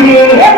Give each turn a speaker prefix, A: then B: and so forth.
A: You.